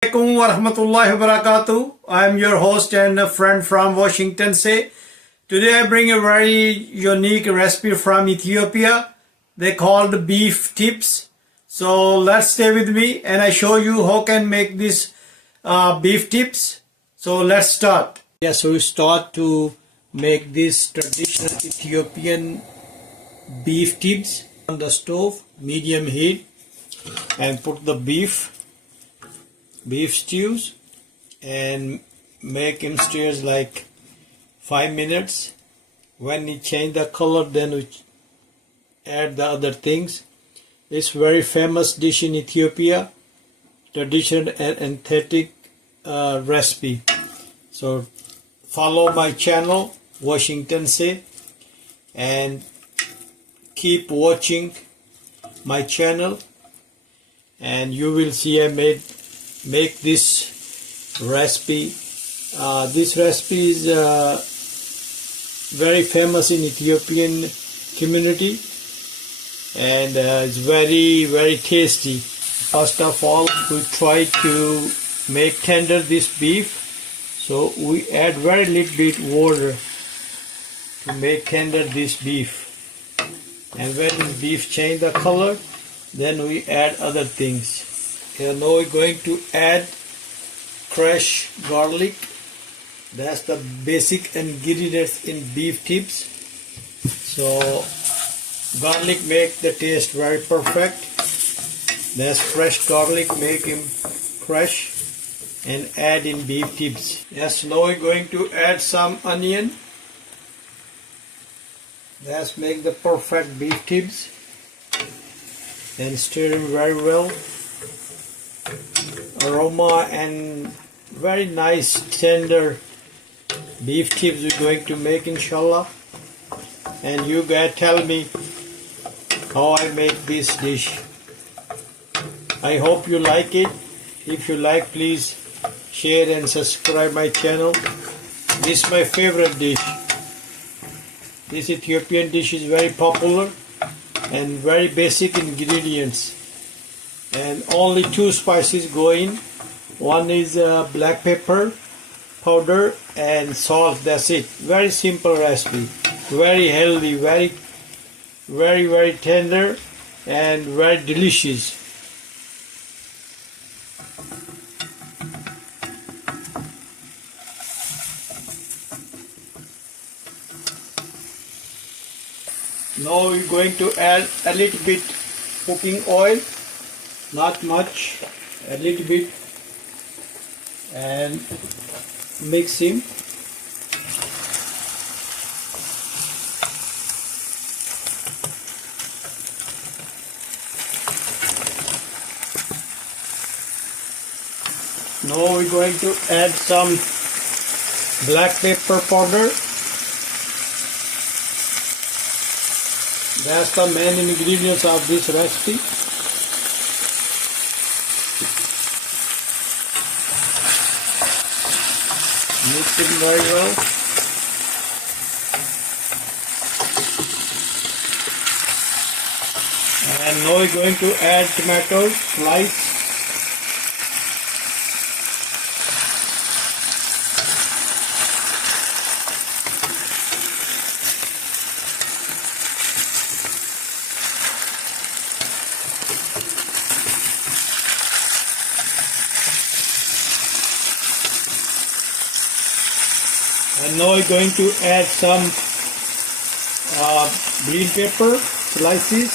Assalamualaikum warahmatullahi wabarakatuh. I am your host and a friend from Washington. Today I bring a very unique recipe from Ethiopia. They called beef tips. So let's stay with me and I show you how can make this beef tips. So let's start. So we start to make this traditional Ethiopian beef tips on the stove, medium heat, and put the beef stews and make him stir like 5 minutes. When he change the color, then we add the other things. It's very famous dish in Ethiopia, traditional and authentic recipe. So follow my channel Washington and keep watching my channel and you will see I make this recipe. This recipe is very famous in Ethiopian community and it's very tasty. First of all, we try to make tender this beef, so we add very little bit water to make tender this beef, and when the beef change the color, then we add other things. Now we're going to add fresh garlic. That's the basic ingredients in beef tips. So garlic make the taste very perfect. That's fresh garlic, make him fresh and add in beef tips. Yes, now we're going to add some onion. That's make the perfect beef tips and stir him very well. Aroma and very nice tender beef tips we're going to make, inshallah. And you guys tell me how I make this dish. I hope you like it. If you like, please share and subscribe my channel. This is my favorite dish. This Ethiopian dish is very popular and very basic ingredients. And only 2 spices go in. One is black pepper powder and salt. That's it. Very simple recipe. Very healthy, very tender and very delicious. Now we're going to add a little bit cooking oil. Not much, a little bit, and mix him. Now we're going to add some black pepper powder. That's the main ingredients of this recipe. Mix it very well. And now we're going to add tomatoes, slice. And now we're going to add some green pepper slices.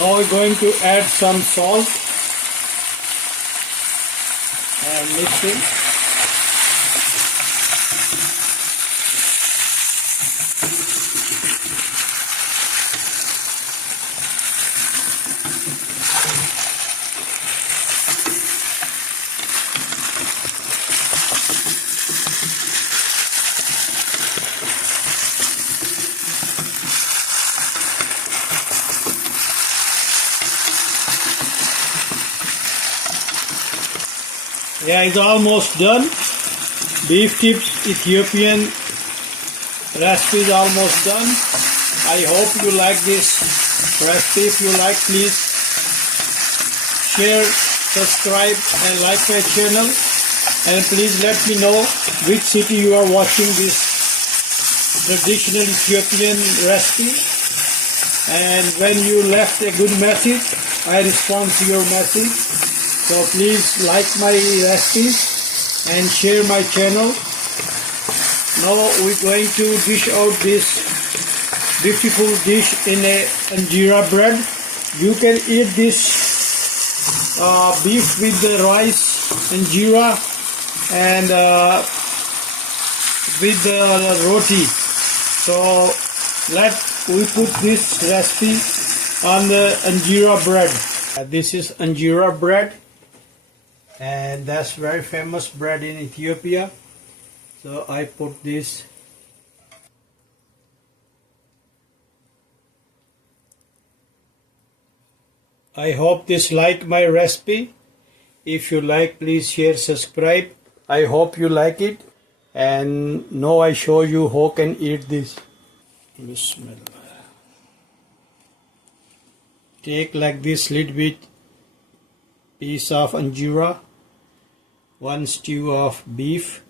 Now we're going to add some salt and mix it. Yeah, it's almost done. Beef tips Ethiopian recipe is almost done. I hope you like this recipe. If you like, please share, subscribe and like my channel. And please let me know which city you are watching this traditional Ethiopian recipe. And when you left a good message, I respond to your message. So please like my recipes and share my channel. Now we're going to dish out this beautiful dish in a injera bread. You can eat this beef with the rice injera and with the roti. So we put this recipe on the injera bread. This is injera bread, and that's very famous bread in Ethiopia. So I put this. I hope this like my recipe. If you like, please share, subscribe. I hope you like it. And now I show you how can eat this. Bismillah. Take like this little bit piece of injera, one stew of beef,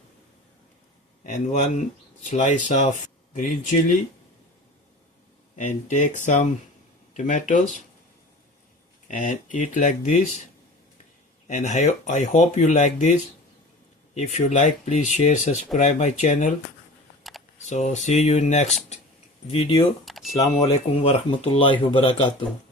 and one slice of green chili, and take some tomatoes and eat like this. And I hope you like this. If you like, please share, subscribe my channel. So see you next video. Assalamu alaikum wa rahmatullahi wa barakatuh.